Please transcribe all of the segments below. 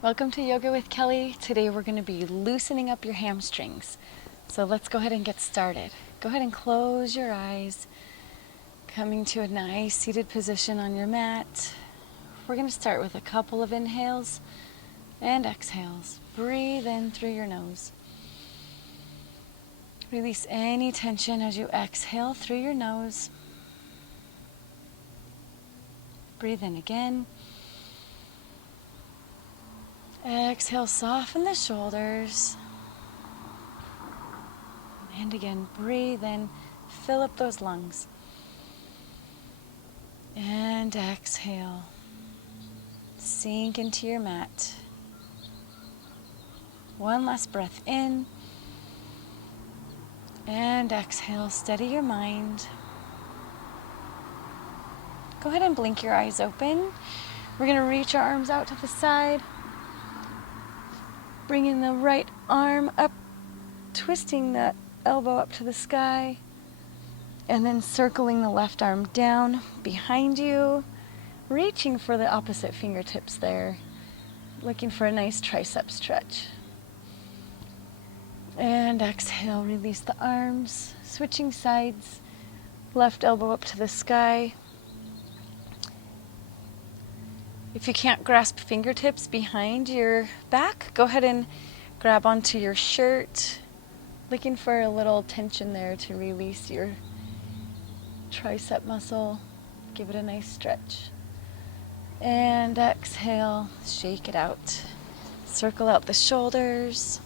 Welcome to Yoga with Kelly. Today we're going to be loosening up your hamstrings. So let's go ahead and get started. Go ahead and close your eyes, coming to a nice seated position on your mat. We're going to start with a couple of inhales and exhales. Breathe in through your nose. Release any tension as you exhale through your nose. Breathe in again. Exhale, soften the shoulders. And again, breathe in, fill up those lungs. And exhale. Sink into your mat. One last breath in. And exhale, steady your mind. Go ahead and blink your eyes open. We're going to reach our arms out to the side. Bringing the right arm up, twisting that elbow up to the sky, and then circling the left arm down behind you, reaching for the opposite fingertips there, looking for a nice tricep stretch. And exhale, release the arms, switching sides, left elbow up to the sky. If you can't grasp fingertips behind your back, go ahead and grab onto your shirt, looking for a little tension there to release your tricep muscle. Give it a nice stretch. And exhale, shake it out. Circle out the shoulders.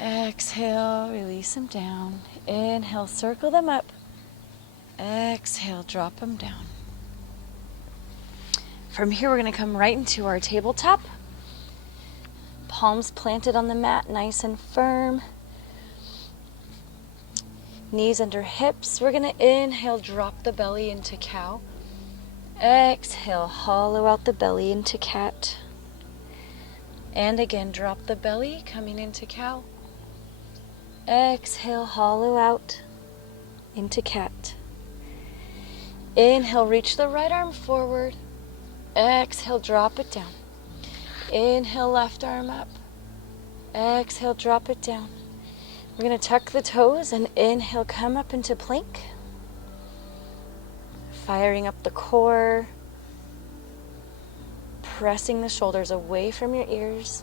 Exhale, release them down. Inhale, circle them up. Exhale, drop them down. From here, we're going to come right into our tabletop. Palms planted on the mat, nice and firm. Knees under hips. We're going to inhale, drop the belly into cow. Exhale, hollow out the belly into cat. And again, drop the belly, coming into cow. Exhale, hollow out into cat. Inhale, reach the right arm forward. Exhale, drop it down. Inhale, left arm up. Exhale, drop it down. We're going to tuck the toes and inhale, come up into plank. Firing up the core. Pressing the shoulders away from your ears.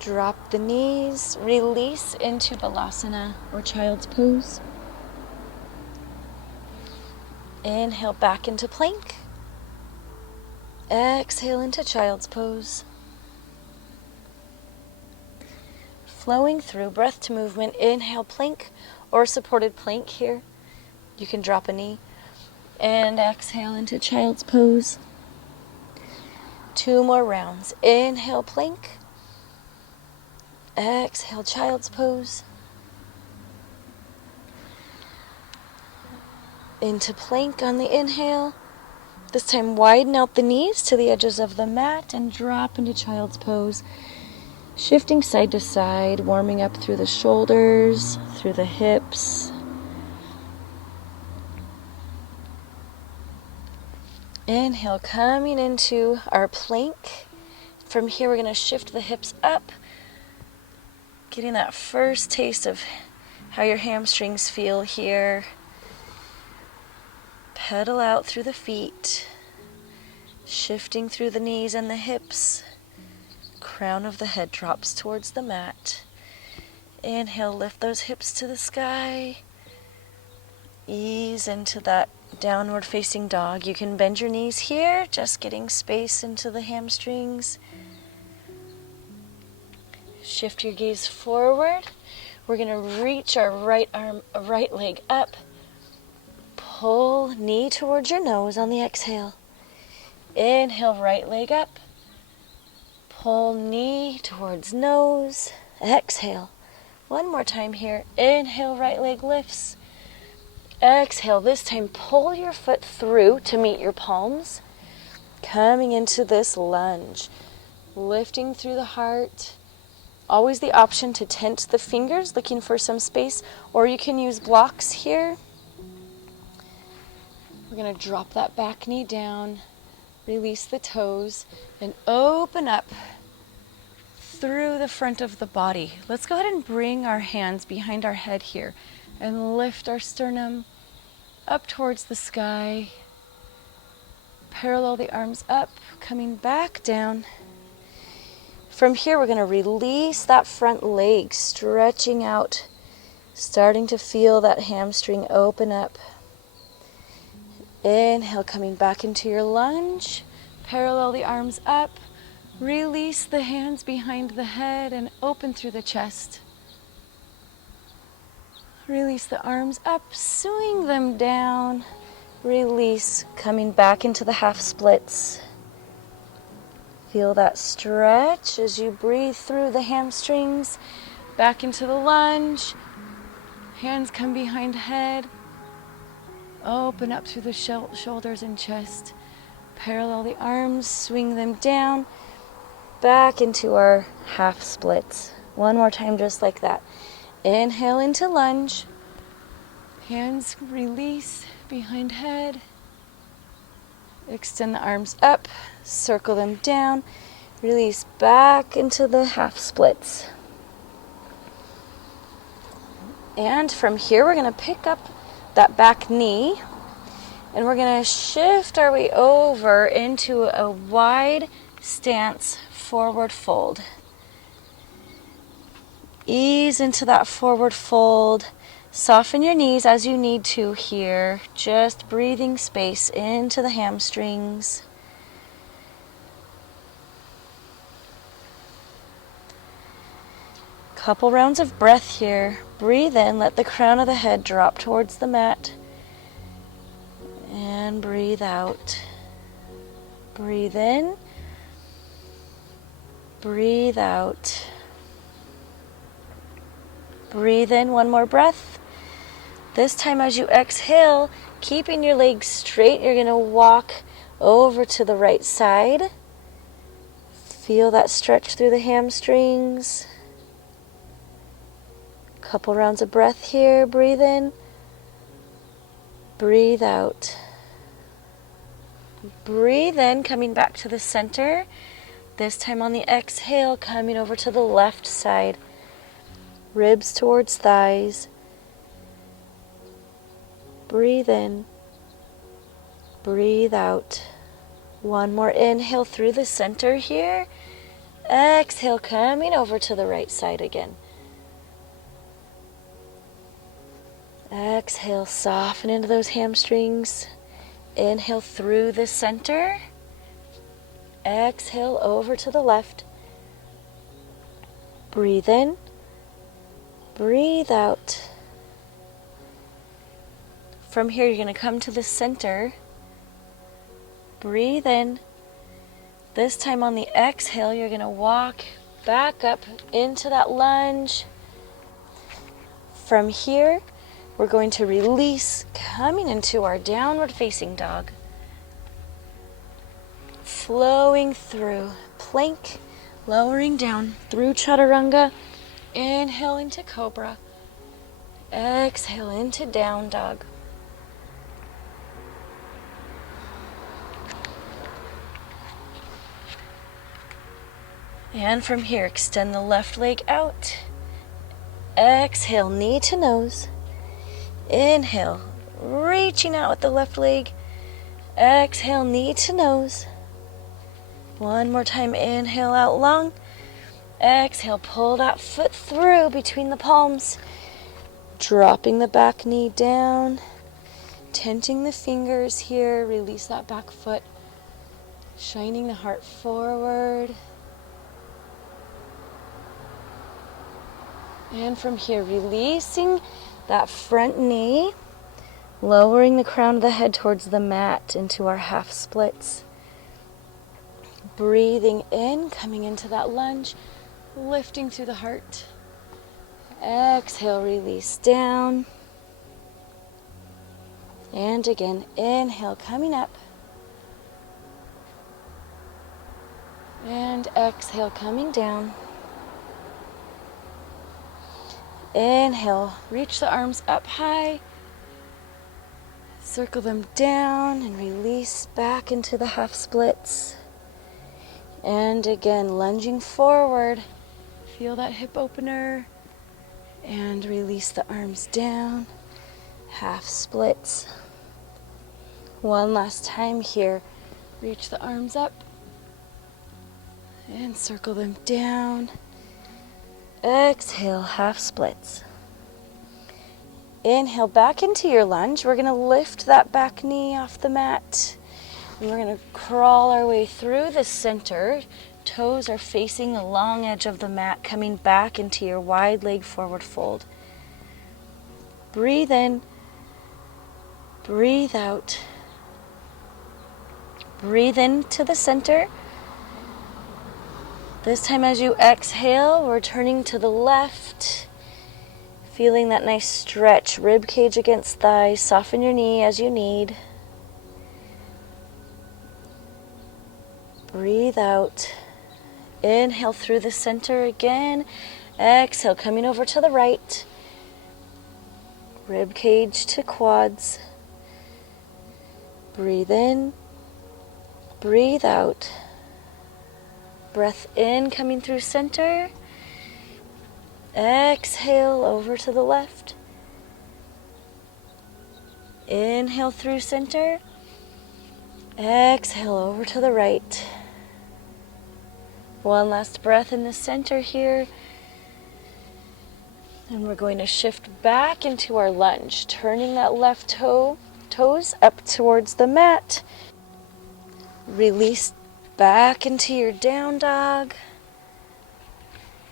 Drop the knees. Release into Balasana or Child's Pose. Inhale, back into plank. Exhale into Child's Pose. Flowing through, breath to movement. Inhale, plank or supported plank here. You can drop a knee. And exhale into Child's Pose. 2 more rounds. Inhale, plank. Exhale, Child's Pose. Into plank on the inhale. This time widen out the knees to the edges of the mat and drop into Child's Pose. Shifting side to side, warming up through the shoulders, through the hips. Inhale, coming into our plank. From here, we're going to shift the hips up, getting that first taste of how your hamstrings feel here. Pedal out through the feet, shifting through the knees and the hips. Crown of the head drops towards the mat. Inhale, lift those hips to the sky. Ease into that downward facing dog. You can bend your knees here, just getting space into the hamstrings. Shift your gaze forward. We're going to reach our right leg up. Pull knee towards your nose on the exhale. Inhale, right leg up. Pull knee towards nose. Exhale. One more time here. Inhale, right leg lifts. Exhale. This time, pull your foot through to meet your palms. Coming into this lunge. Lifting through the heart. Always the option to tent the fingers, looking for some space, or you can use blocks here. We're going to drop that back knee down, Release the toes and open up through the front of the body. Let's go ahead and bring our hands behind our head here and lift our sternum up towards the sky. Parallel the arms up, coming back down. From here, we're going to release that front leg, stretching out, starting to feel that hamstring open up. Inhale, coming back into your lunge. Parallel the arms up. Release the hands behind the head and open through the chest. Release the arms up, swing them down. Release, coming back into the half splits. Feel that stretch as you breathe through the hamstrings. Back into the lunge. Hands come behind head. Open up through the shoulders and chest. Parallel the arms, swing them down. Back into our half splits. One more time, just like that. Inhale into lunge. Hands release behind head. Extend the arms up, circle them down, release back into the half splits. And from here, we're going to pick up that back knee, and we're going to shift our way over into a wide stance forward fold. Ease into that forward fold. Soften your knees as you need to here, just breathing space into the hamstrings. Couple rounds of breath here. Breathe in, let the crown of the head drop towards the mat. And breathe out. Breathe in. Breathe out. Breathe in, one more breath. This time as you exhale, keeping your legs straight, you're going to walk over to the right side. Feel that stretch through the hamstrings. Couple rounds of breath here. Breathe in. Breathe out. Breathe in, coming back to the center. This time on the exhale, coming over to the left side. Ribs towards thighs. Breathe in. Breathe out. One more inhale through the center here. Exhale, coming over to the right side again. Exhale, soften into those hamstrings. Inhale through the center. Exhale over to the left. Breathe in. Breathe out. From here, you're going to come to the center. Breathe in. This time on the exhale, you're going to walk back up into that lunge. From here, we're going to release, coming into our downward facing dog. Flowing through plank, lowering down through chaturanga. Inhale into cobra. Exhale into down dog. And from here, extend the left leg out. Exhale, knee to nose. Inhale, reaching out with the left leg. Exhale, knee to nose. One more time, inhale out long. Exhale, pull that foot through between the palms. Dropping the back knee down. Tenting the fingers here, release that back foot. Shining the heart forward. And from here, releasing that front knee, lowering the crown of the head towards the mat into our half splits. Breathing in, coming into that lunge, lifting through the heart. Exhale, release down. And again, inhale, coming up. And exhale, coming down. Inhale, reach the arms up high. Circle them down and release back into the half splits. And again, lunging forward. Feel that hip opener. And release the arms down. Half splits. One last time here. Reach the arms up. And circle them down. Exhale, half splits. Inhale back into your lunge. We're going to lift that back knee off the mat. And we're going to crawl our way through the center. Toes are facing the long edge of the mat, coming back into your wide leg forward fold. Breathe in. Breathe out. Breathe into the center. This time as you exhale, we're turning to the left. Feeling that nice stretch, rib cage against thigh. Soften your knee as you need. Breathe out. Inhale through the center again. Exhale, coming over to the right. Rib cage to quads. Breathe in. Breathe out. Breath in, coming through center. Exhale over to the left. Inhale through center. Exhale over to the right. One last breath in the center here. And we're going to shift back into our lunge, turning that left toes up towards the mat. Release back into your down dog.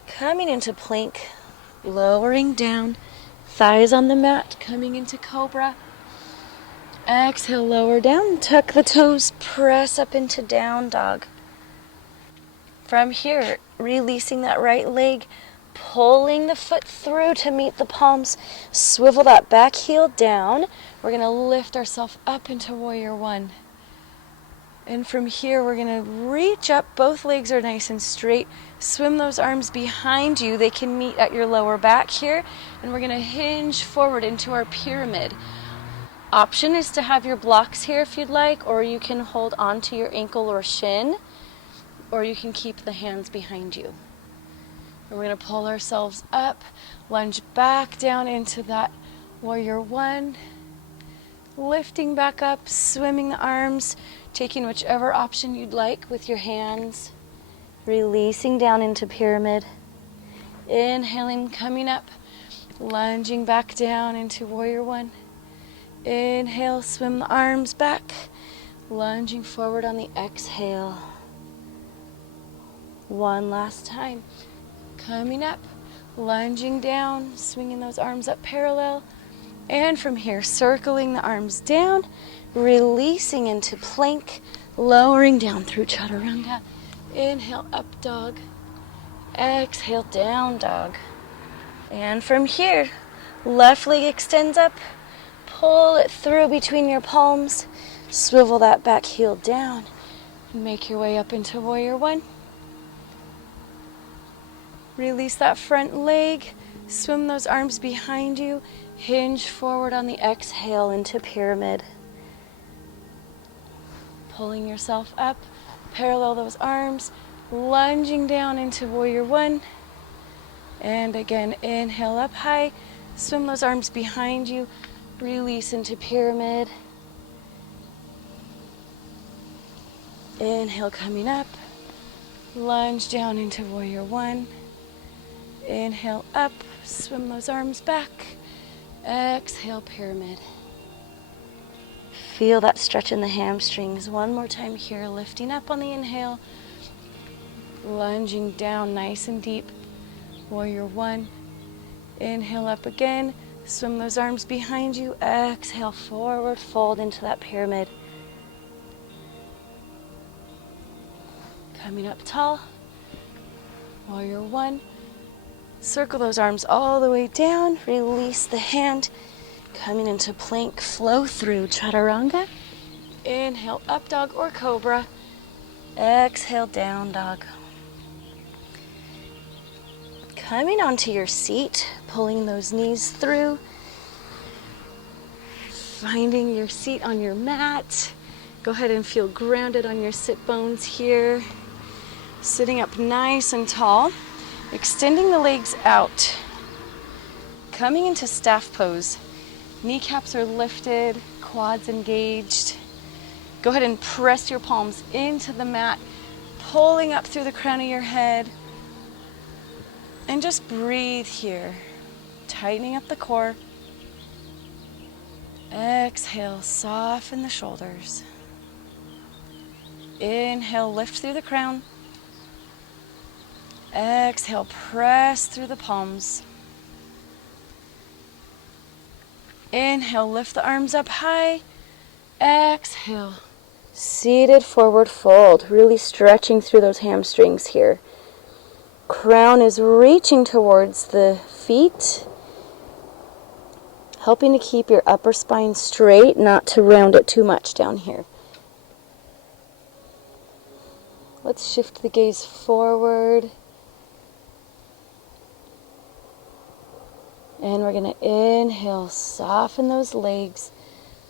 Coming into plank, lowering down, thighs on the mat, coming into cobra. Exhale, lower down, tuck the toes, press up into down dog. From here, releasing that right leg, pulling the foot through to meet the palms. Swivel that back heel down. We're going to lift ourselves up into warrior one. And from here, we're going to reach up. Both legs are nice and straight. Swim those arms behind you. They can meet at your lower back here. And we're going to hinge forward into our pyramid. Option is to have your blocks here if you'd like, or you can hold onto your ankle or shin, or you can keep the hands behind you. And we're going to pull ourselves up, lunge back down into that warrior one. Lifting back up, swimming the arms, taking whichever option you'd like with your hands. Releasing down into pyramid. Inhaling, coming up, lunging back down into warrior one. Inhale, swim the arms back, lunging forward on the exhale. One last time. Coming up, lunging down, swinging those arms up parallel. And from here, circling the arms down, releasing into plank, lowering down through chaturanga. Inhale, up dog. Exhale, down dog. And from here, left leg extends up, pull it through between your palms, swivel that back heel down, and make your way up into warrior one. Release that front leg, swim those arms behind you, hinge forward on the exhale into pyramid. Pulling yourself up, parallel those arms, lunging down into warrior one. And again, inhale up high, swim those arms behind you, release into pyramid. Inhale, coming up, lunge down into warrior one. Inhale up, swim those arms back. Exhale, pyramid. Feel that stretch in the hamstrings. One more time here, lifting up on the inhale. Lunging down nice and deep. Warrior one. Inhale up again. Swim those arms behind you. Exhale, forward fold into that pyramid. Coming up tall. Warrior one. Circle those arms all the way down. Release the hand. Coming into plank, flow through chaturanga. Inhale, up dog or cobra. Exhale, down dog. Coming onto your seat, pulling those knees through. finding your seat on your mat. Go ahead and feel grounded on your sit bones here. Sitting up nice and tall, extending the legs out. Coming into staff pose. Kneecaps are lifted, quads engaged. Go ahead and press your palms into the mat, pulling up through the crown of your head. And just breathe here, tightening up the core. Exhale, soften the shoulders. Inhale, lift through the crown. Exhale, press through the palms. Inhale, lift the arms up high. Exhale, seated forward fold, really stretching through those hamstrings here. Crown is reaching towards the feet, helping to keep your upper spine straight, not to round it too much down here. Let's shift the gaze forward. And we're going to inhale, soften those legs.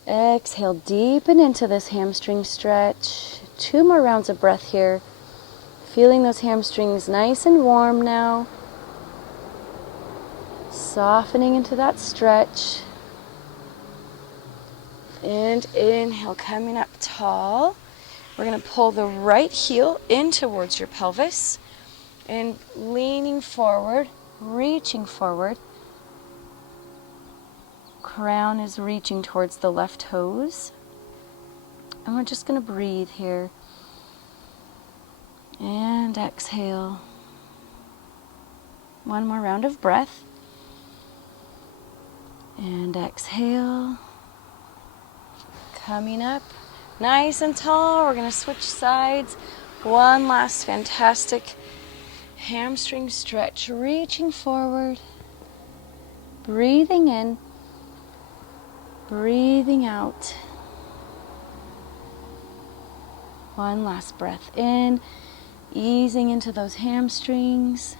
Exhale, deepen into this hamstring stretch. 2 more rounds of breath here. Feeling those hamstrings nice and warm now. Softening into that stretch. And inhale, coming up tall. We're going to pull the right heel in towards your pelvis. And leaning forward, reaching forward. Crown is reaching towards the left toes. And we're just going to breathe here. And exhale. 1 more round of breath. And exhale. Coming up nice and tall. We're going to switch sides. One last fantastic hamstring stretch. Reaching forward. Breathing in. Breathing out. One last breath in, easing into those hamstrings.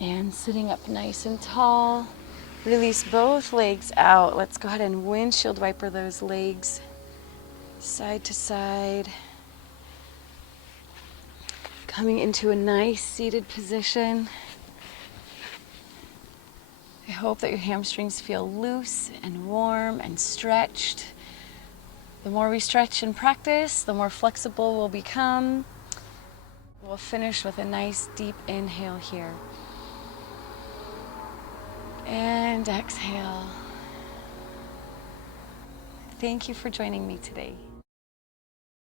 And sitting up nice and tall. Release both legs out. Let's go ahead and windshield wiper those legs side to side. Coming into a nice seated position. I hope that your hamstrings feel loose and warm and stretched. The more we stretch and practice, the more flexible we'll become. We'll finish with a nice deep inhale here. And exhale. Thank you for joining me today.